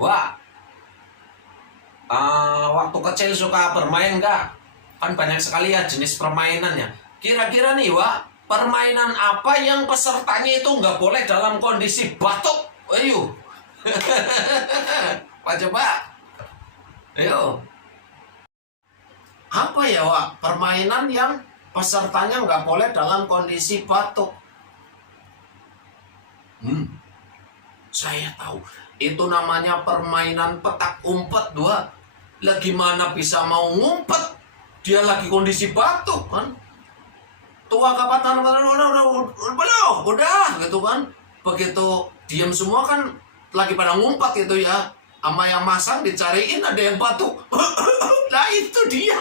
Wah, waktu kecil suka bermain nggak? Kan banyak sekali ya jenis permainannya. Kira-kira nih, Wak, permainan apa yang pesertanya itu nggak boleh dalam kondisi batuk? Ayo, Pak, coba. Ayo. Apa ya, Wak, permainan yang pesertanya nggak boleh dalam kondisi batuk? Saya tahu. Itu namanya permainan petak umpet, Dua. Lah gimana bisa mau ngumpet? Dia lagi kondisi batuk, kan? Tua kapatan, udah, gitu kan? Begitu diam semua kan lagi pada ngumpet gitu ya. Sama yang masang dicariin ada yang batuk. Nah itu dia.